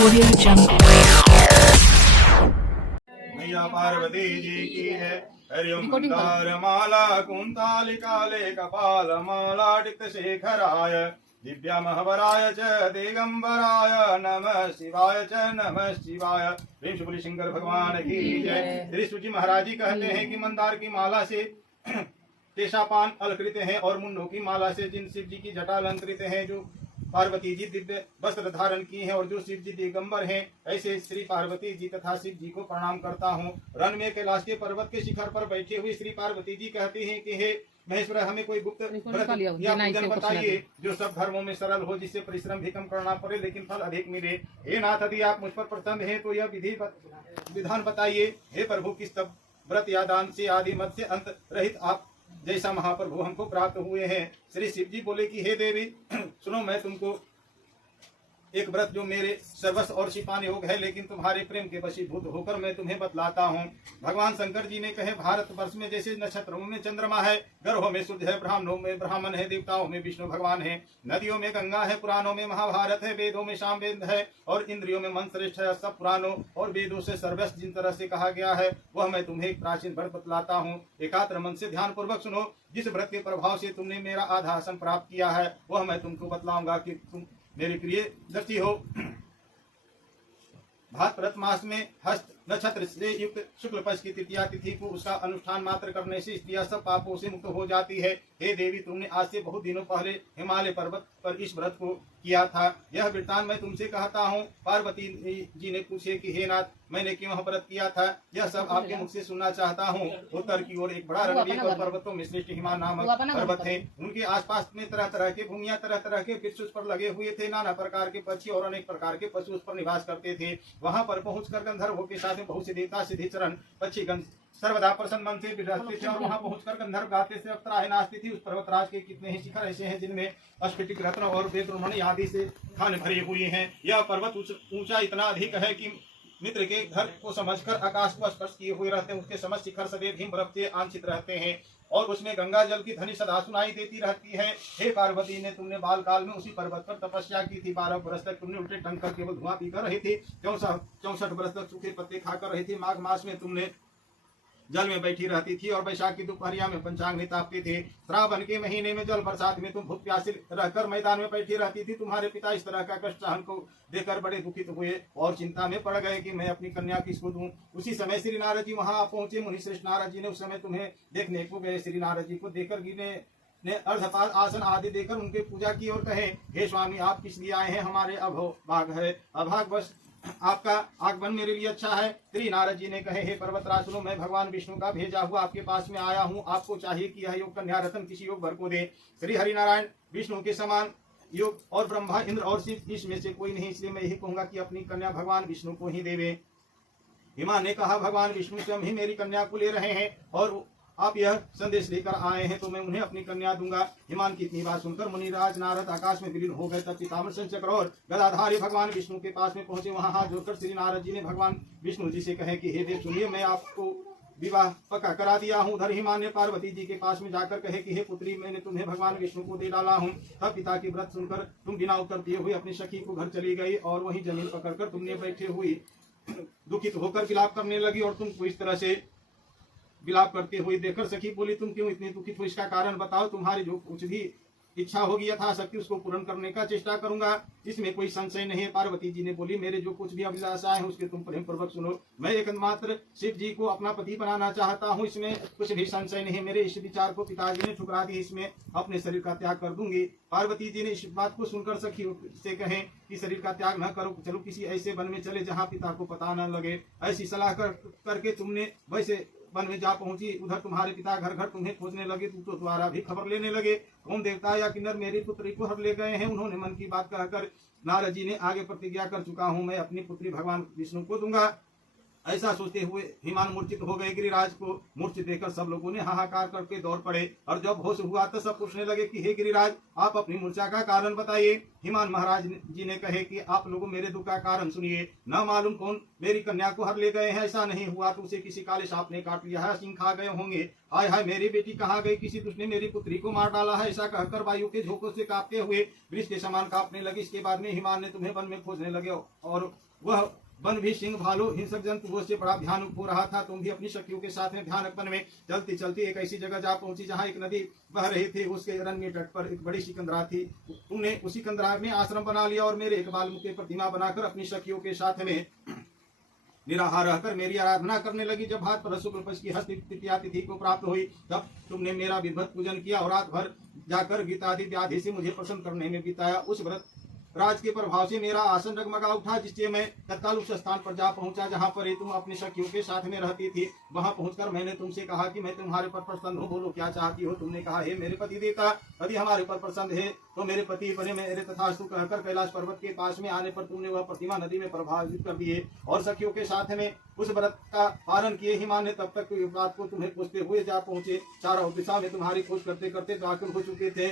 Audio Jungle. मैया पार्वती जी की है। हरिओम मंदार माला कुंतालिकाले कपाल माला टिक्त शेखराय दिव्या महवराय च दिगंबराय नमः शिवाय च नमः शिवाय। प्रेम से बोलिए शंकर भगवान की जय। श्री सूजी महाराज जी कहते हैं कि मंदार की माला से केशापान अलकृत हैं और मुंडों की माला से जिन शिव जी की जटा अलंकृत हैं, जो पार्वती जी दिव्य वस्त्र धारण की हैं और जो शिव जी दिगंबर हैं, ऐसे श्री पार्वती जी तथा शिव जी को प्रणाम करता हूँ। रण में कैलाश के पर्वत के शिखर पर बैठे हुए श्री पार्वती जी कहती हैं कि हे महेश्वर, हमें कोई गुप्त व्रत या पूजन बताइए जो सब धर्मों में सरल हो, जिससे परिश्रम भी कम करना पड़े लेकिन फल अधिक मिले। हे नाथ, यदि आप मुझ पर प्रसन्न हैं तो यह विधान बताइए। हे प्रभु, किस तब व्रत या दान से आदि मत से अंत रहित आप जैसा महाप्रभु हमको प्राप्त हुए हैं। श्री शिव जी बोले कि हे देवी सुनो, मैं तुमको एक व्रत जो मेरे सर्वस्व और शिपान योग है, लेकिन तुम्हारे प्रेम के वशीभूत होकर मैं तुम्हें बतलाता हूँ। भगवान शंकर जी ने कहे, भारत वर्ष में जैसे नक्षत्रों में चंद्रमा है, ग्रहों में सूर्य है, ब्राह्मणों में ब्राह्मण है, देवताओं में विष्णु भगवान है, नदियों में गंगा है, पुराणों में महाभारत है, वेदों में सामवेद है और इंद्रियों में मन श्रेष्ठ है। सब पुराणों और वेदों से सर्वस्व जिन तरह से कहा गया है वह मैं तुम्हें एक प्राचीन व्रत बतलाता हूँ। एकाग्र मन से ध्यान पूर्वक सुनो। जिस व्रत के प्रभाव से तुमने मेरा आधा आसन प्राप्त किया है वह मैं तुमको बतलाऊंगा कि तुम मेरी प्रिय दृष्टि हो। भाद्रपद मास में हस्त नक्षत्र से युक्त शुक्ल पक्ष की तृतीया तिथि को उसका अनुष्ठान मात्र करने से स्त्रियां सब पापों से मुक्त हो जाती है। हे देवी, तुमने आज से बहुत दिनों पहले हिमालय पर्वत पर इस व्रत को किया था। यह वृत्तांत मैं तुमसे कहता हूँ। पार्वती जी ने पूछे कि हे नाथ, मैंने क्यों व्रत किया था? यह सब आपके मुख से सुनना चाहता हूँ। उत्तर की ओर एक बड़ा रणवीर और पर्वतों में श्रेष्ठ हिमा नामक पर्वत है। उनके आसपास में तरह तरह के भूमिया, तरह तरह के वृक्ष उस पर लगे हुए थे। नाना प्रकार के पक्षी और अनेक प्रकार के पशु उस पर निवास करते थे। वहां पर पहुंचकर गंधर्वों के साथ में बहुत से देवता सिद्धिचरण पक्षीगण सर्वदा प्रसन्न मन से विराजते थे और वहां पहुंचकर गंधर्व गाते से अप्सराएं नाचती थी। उस पर्वतराज के कितने ही शिखर ऐसे हैं जिनमें अस्फटिक रत्न और वेदुर्मणि आदि से खान भरे हुए हैं। यह पर्वत ऊंचा इतना अधिक है कि मित्र के घर को समझकर आकाश को स्पर्श किए हुए रहते हैं। उसके समस्त शिखर सदैव हिम बर्फ से आंछित रहते हैं और उसमें गंगा जल की ध्वनि सदा सुनाई देती रहती है। हे पार्वती ने तुमने बाल काल में उसी पर्वत पर तपस्या की थी। 12 वर्ष तक तुमने उल्टे टंग कर केवल धुआं पीकर रहे थे। 64 वर्ष तक सूखे पत्ते खाकर रहे थे। माघ मास में तुमने जल में बैठी रहती थी और वैशाख की दोपहरिया में पंचांग तापते थे। श्रावण के महीने में जल बरसात में तुम भूख प्यासी रहकर मैदान में बैठी रहती थी। तुम्हारे पिता इस तरह का कष्ट सहन को देखकर बड़े दुखित हुए और चिंता में पड़ गए कि मैं अपनी कन्या किसको दूं। उसी समय श्री नारद जी वहां पहुंचे। मुनि श्रेष्ठ नारद जी ने उस समय तुम्हें देखने को गए। श्री नारद जी को देखकर ने अर्धपाद आसन आदि देकर उनके पूजा की और कहे, हे स्वामी, आप किस लिए आए हैं? हमारे अभाग है, अभागवश आपका आगमन मेरे लिए अच्छा है। श्री नारद जी ने कहे, हे पर्वतराज सुनो, मैं भगवान विष्णु का भेजा हुआ आपके पास में आया हूँ। आपको चाहिए कि यह योग कन्या रत्न किसी योग भर को दे। श्री हरिनारायण विष्णु के समान योग और ब्रह्मा, इंद्र और शिव इसमें से कोई नहीं, इसलिए मैं यही कहूंगा कि अपनी कन्या भगवान विष्णु को ही देवे। हिमा ने कहा, भगवान विष्णु स्वयं ही मेरी कन्या को ले रहे हैं और आप यह संदेश लेकर आए हैं तो मैं उन्हें अपनी कन्या दूंगा। हिमान की इतनी बात सुनकर मुनिराज नारद आकाश में विलीन हो गए। तब पितामह संचक्र और गदाधारी भगवान विष्णु के पास में पहुंचे। वहां हाथ जोड़कर श्री नारद जी ने भगवान विष्णु जी से कहे कि हे देव सुनिए, मैं आपको विवाह पक्का करा दिया हूँ। उधर हिमान ने पार्वती जी के पास में जाकर कहे कि हे पुत्री, मैंने तुम्हें भगवान विष्णु को दे डाला हूँ। तब पिता की व्रत सुनकर तुम बिना उत्तर दिए हुए अपनी सखी को घर चली गई और वही जमीन पकड़कर तुमने बैठे हुई दुखित होकर विलाप करने लगी। और तुमको इस तरह से विलाप करते हुए देखकर सखी बोली, तुम क्यों इतने दुखित हो? इसका कारण बताओ। तुम्हारी जो कुछ भी इच्छा होगी यथाशक्ति उसको पूर्ण करने का चेष्टा करूंगा, इसमें कोई संशय नहीं है। पार्वती जी ने बोली, मेरे जो कुछ भी अभिलाषाएं हैं उसके तुम प्रेम पूर्वक सुनो। मैं एकमात्र शिव जी को अपना पति बनाना चाहता हूँ, इसमें कुछ भी संशय नहीं। मेरे इस विचार को पिताजी ने ठुकरा दी, इसमें अपने शरीर का त्याग कर दूंगी। पार्वती जी ने इस बात को सुनकर सखी से कहे कि शरीर का त्याग न करो, चलो किसी ऐसे वन में चले जहाँ पिता को पता न लगे। ऐसी सलाह करके तुमने वैसे वन में जा पहुंची। उधर तुम्हारे पिता घर घर तुम्हें खोजने लगे। तुम तो द्वारा भी खबर लेने लगे, कौन देवता या किन्नर मेरी पुत्री को हर ले गए हैं। उन्होंने मन की बात कहकर नारद जी ने आगे प्रतिज्ञा कर चुका हूं, मैं अपनी पुत्री भगवान विष्णु को दूंगा। ऐसा सोचते हुए हिमान मूर्छित हो गए। गिरिराज को मूर्छित देखकर सब लोगों ने हाहाकार करके दौड़ पड़े और जब होश हुआ तो सब पूछने लगे कि हे गिरिराज, आप अपनी मूर्छा का कारण बताइए। हिमान महाराज जी ने कहे कि आप लोगों मेरे दुख का कारण सुनिए। न मालूम कौन मेरी कन्या को हर ले गए हैं। ऐसा नहीं हुआ तो उसे किसी काले सांप ने काट लिया है, सिंह खा गए होंगे। हाय हाय, मेरी बेटी कहाँ गई? किसी दुष्ट ने मेरी पुत्री को मार डाला है। ऐसा कहकर वायु के झोंकों से कांपते हुए वृक्ष के समान कांपने लगे। इसके बाद में हिमान ने तुम्हें वन में खोजने लगे और वह वन भी सिंह भालू हिंसक जंतुओं से बड़ा भयानक हो रहा था। तुम भी अपनी शक्तियों के साथ में भयानक वन में चलती चलती एक ऐसी जगह जा पहुंची जहां एक नदी बह रही थी। उसके रंगे तट पर एक बड़ी सिकंदरा थी। तुमने उसी सिकंदरा में आश्रम बना लिया और मेरे एक बालमुख की प्रतिमा बनाकर अपनी शक्तियों के साथ में निराहार रहकर मेरी आराधना करने लगी। जब हाथ पर शुक्ल पक्ष की हस्त तृतीया तिथि को प्राप्त हुई तब तुमने मेरा विधिवत पूजन किया और रात भर जाकर गीतादि व्याधि से मुझे प्रसन्न करने में बिताया। उस व्रत राज के प्रभाव से मेरा आसन डगमगा उठा, जिससे मैं तत्काल उस स्थान पर जा पहुंचा जहां पर तुम अपनी सखियों के साथ में रहती थी। वहां पहुंचकर मैंने तुमसे कहा कि मैं तुम्हारे पर प्रसन्न हूँ, बोलो क्या चाहती हो। तुमने कहा, हे मेरे पति देवता, यदि हमारे पर प्रसन्न है तो मेरे पति बने मेरे तथास्तु कहकर कैलाश पर्वत के पास में आने पर तुमने वह प्रतिमा नदी में प्रभावित कर दिए और सखियों के साथ में उस व्रत का पालन किए। हिमान ने तब तक बात को तुम्हें पूछते हुए जा पहुंचे। चारों दिशा में तुम्हारी खोज करते करते व्याकुल हो चुके थे,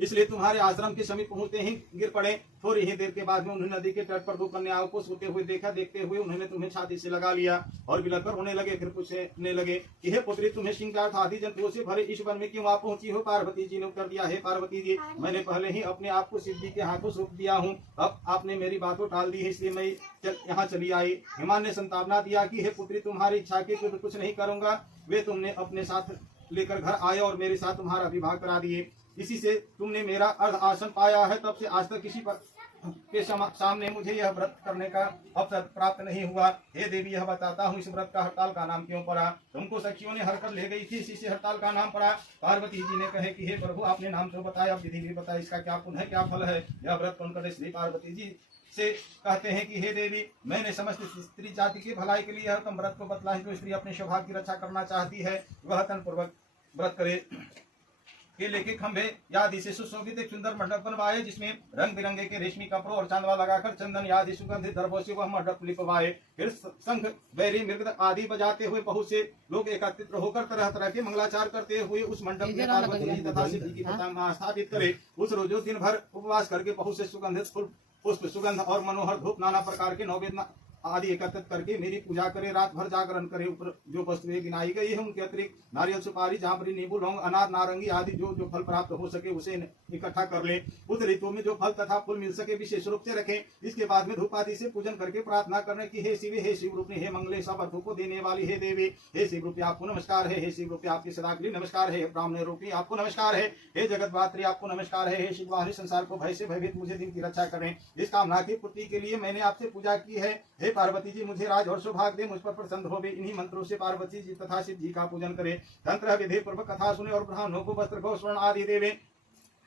इसलिए तुम्हारे आश्रम के समीप पहुंचते ही गिर पड़े। थोड़ी ही देर के बाद में उन्होंने नदी के तट पर दो कन्याओं को सोते हुए देखा। देखते हुए उन्होंने तुम्हें छाती से लगा लिया और बिलखकर रोने लगे। फिर पूछने लगे कि हे पुत्री, तुम्हें श्रृंगार आदि जंतुओं से भरे इस वन में क्यों आ पहुंची हो। पार्वती जी ने उत्तर दिया, हे पार्वती जी, मैंने पहले ही अपने आप को शिव जी के हाथों सौंप दिया हूँ। अब आपने मेरी बातों टाल दी है, इसलिए मैं यहाँ चली आई। हिमान ने संतावना दिया कि हे पुत्री, तुम्हारी इच्छा के तो कुछ नहीं करूंगा। वे तुमने अपने साथ लेकर घर आए और मेरे साथ तुम्हारा विवाह करा दिए। इसी से तुमने मेरा अर्ध आसन पाया है। तब से आज तक किसी के सामने मुझे यह व्रत करने का अवसर प्राप्त नहीं हुआ। हे देवी, यह बताता हूँ, इस व्रत का हड़ताल का नाम क्यों पड़ा। तुमको सखियों ने हर कर ले गई थी, इसी से हड़ताल का नाम पड़ा। पार्वती जी ने कहे कि हे प्रभु, आपने नाम तो बताया, अब विधि भी बताया, इसका क्या पुण्य है, क्या फल है। यह व्रत कौन करे। श्री पार्वती जी से कहते हैं कि हे देवी, मैंने समस्त स्त्री जाति की भलाई के लिए तुम व्रत को बतला है। जो स्त्री अपने सौभाग्य की रक्षा करना चाहती है वह तन पूर्वक व्रत करे। केले के खंभे यादि से सुशोभित एक सुंदर मंडप बनवाए, जिसमें रंग बिरंगे के रेशमी कपड़ों और चांदवा लगाकर चंदन यादि सुगंधित दर्भों से वह मंडप लिपवाए। फिर शंख बैरी मृग आदि बजाते हुए बहुत से लोग एकत्रित होकर तरह तरह के मंगलाचार करते हुए उस मंडप में पार्वती जी तथा शिव जी की प्रतिमा स्थापित करे। उस रोजो दिन भर उपवास करके बहुत से सुगंधित फूल पुष्प सुगंध और मनोहर धूप नाना प्रकार के नैवेद्य आदि एकत्रित करके मेरी पूजा करे। रात भर जागरण करे। ऊपर जो वस्तुएं गिनाई गई है उनके अतिरिक्त नारियल, सुपारी, जामरी, नींबू, लौंग, अनार, नारंगी आदि जो जो फल प्राप्त हो सके उसे इकट्ठा कर ले। उस ऋतु में जो फल तथा फूल मिल सके विशेष रूप से रखें। इसके बाद में धूप आदि से पूजन करके प्रार्थना करने की, हे शिव, हे शिव रूपी, हे मंगले सब अर्थों को देने वाली, हे देवी, हे शिव रूपी आपको नमस्कार है। हे शिव रूपी आपकी सदा के लिए नमस्कार है। हे ब्राह्मण रूपी आपको नमस्कार है। हे जगत धात्री आपको नमस्कार है। हे शिव बाहरी संसार को भय से भयभीत मुझे दिन की रक्षा करें। इस कामना की पूर्ति के लिए मैंने आपसे पूजा की है। हे पार्वती जी, मुझे राज और सौभाग्य दे, मुझ पर प्रसन्न होवे। इन्हीं मंत्रों से पार्वती जी तथा शिव जी का पूजन करे। तंत्र विधि पूर्वक कथा सुने और ब्राह्मणों को वस्त्र गौ स्वर्ण आदि देवे।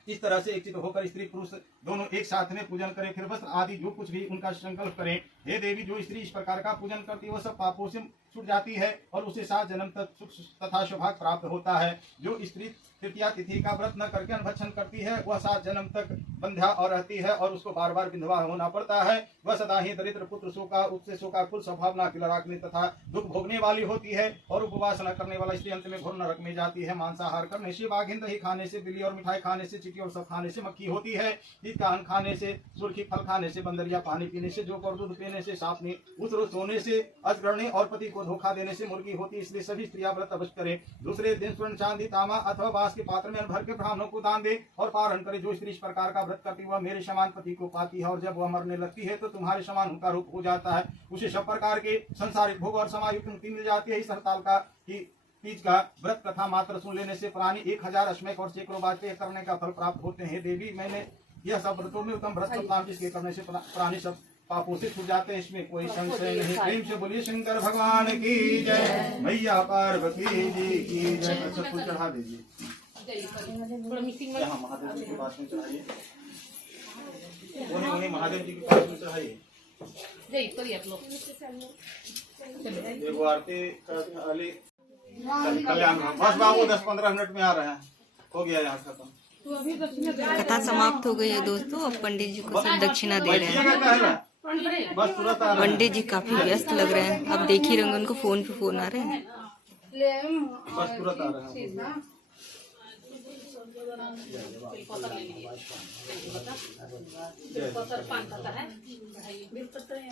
इस तरह से एकचित होकर स्त्री पुरुष दोनों एक साथ में पूजन करें। फिर वस्त्र आदि जो कुछ भी उनका संकल्प करें। हे देवी, जो स्त्री इस प्रकार का पूजन करती है वह सब पापों से छूट जाती है और उसे 7 जन्म तक सुख तथा सौभाग्य प्राप्त होता है। जो स्त्री तृतीया तिथि का व्रत न करके अनभक्षण करती है वह 7 जन्म तक बंध्या और रहती है और उसको बार बार विधवा होना पड़ता है। वह सदा ही दरिद्र पुत्र शोका उससे शोकाकुल स्वभावना राखने तथा दुख भोगने वाली होती है। और उपवास न करने वाला स्त्री अंत में घोर नरक में जाती है। मांसाहार करने से, बाघिन दही खाने से, बिल्ली और मिठाई खाने से, चींटी और सब खाने से मक्खी होती है। ईद का अन्न खाने से, सुर्खी फल खाने से, बंदरिया पानी पीने से, जोक और दूध पीने से, सांप उस रोज सोने से, अजगरने और पति को धोखा देने से मुर्गी होती है। इसलिए सभी स्त्रियां व्रत अवश्य करें। दूसरे दिन स्वर्ण, चांदी, तांबा अथवा बांस के पात्र में भर के ब्राह्मणों को दान दे और पारण करे। जो स्त्री इस प्रकार का व्रत करती वह मेरे समान पति को पाती है और जब वह मरने लगती है तो तुम्हारे समान उनका रूप हो जाता है। उसे सब प्रकार के संसारिक भोग और समायुक्त मुक्ति मिल जाती है। इस हड़ताल का तीज का व्रत कथा मात्र सुन लेने से प्राणी 1000 अश्मेक और सैकड़ों बातें करने का फल प्राप्त होते हैं। देवी, मैंने यह सब व्रतों में उत्तम व्रत बताया जिसके करने से प्राणी सब पापों से छूट जाते हैं। इसमें कोई संशय नहीं। प्रेम से बोलिए शंकर भगवान की जय, मैया पार्वती जी की जय। अच्छा, फूल चढ़ा दीजिए। यहाँ महादेव जी के पास में चढ़ाइए। उन्हें महादेव जी के पास में चढ़ाइए। देखो आरती कल्याण बस बाबू 10-15 मिनट में आ रहे हैं। हो गया यहाँ खत्म। कथा समाप्त हो गई है दोस्तों। अब पंडित जी को सब दक्षिणा दे रहे हैं। पंडित जी काफी व्यस्त लग रहे हैं। अब देख ही रहे उनको फोन पे फोन आ रहे हैं। बस तुरंत आ रहे हैं।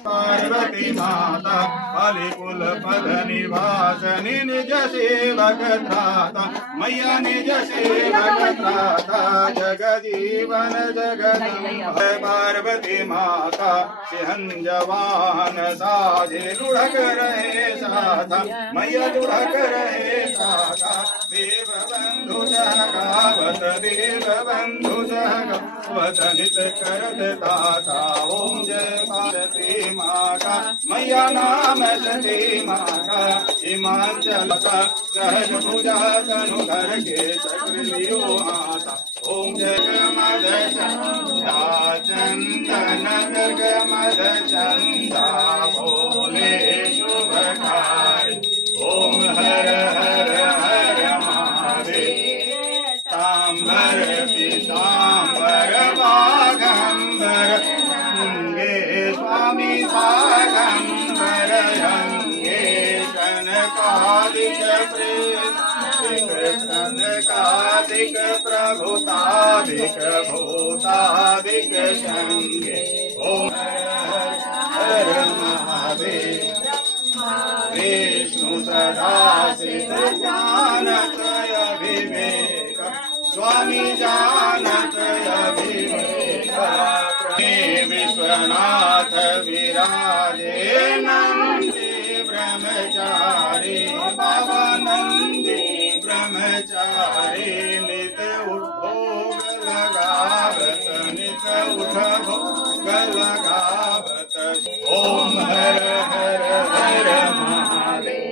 पार्वती माता फलिकुल पद निवासनि निज सेवक त्राता मैया निज सेवक त्राता जगजीवन जगदम्ब पार्वती माता सिंहजवान साधे लुढ़क रहे साथा मैया लुढ़क रहे साथा देव बंधु जगावत देव बंधु जगावत नित करत दाता ओम जय पार्वती माता मैया नाम सती माता हिमाचल का सहज भुजा तनुधर के चक्रियो माता ओम जगमद चंदा चंदन जगमद चंदा भोले शुभकारी ओम हर हर हर महादेव तांबर पीतांबर बाघंबर अंगे स्वामी बाघंबर अंगे कनकादिक कनकादिक प्रभुतादिक भूतादिक संगे ओम हर महादेव विष्णु सदा सिद्ध जानत अभिवेक स्वामी जानत अभिवेक विश्वनाथ विराजे नंदी ब्रह्मचारी बाबा नंदी ब्रह्मचारी नित उद्भोग लगावत नित उद्भोग लगावत ओम हर हर हर महादेव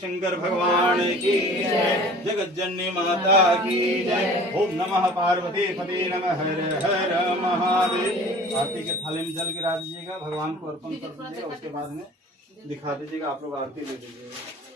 शंकर भगवान की जय जगत जननी माता की जय ओम नमः पार्वती पते नमः हर हर महादेव। आरती के थाली में जल गिरा दीजिएगा भगवान को अर्पण कर दीजिएगा उसके बाद में दिखा दीजिएगा आप लोग आरती ले लीजिएगा।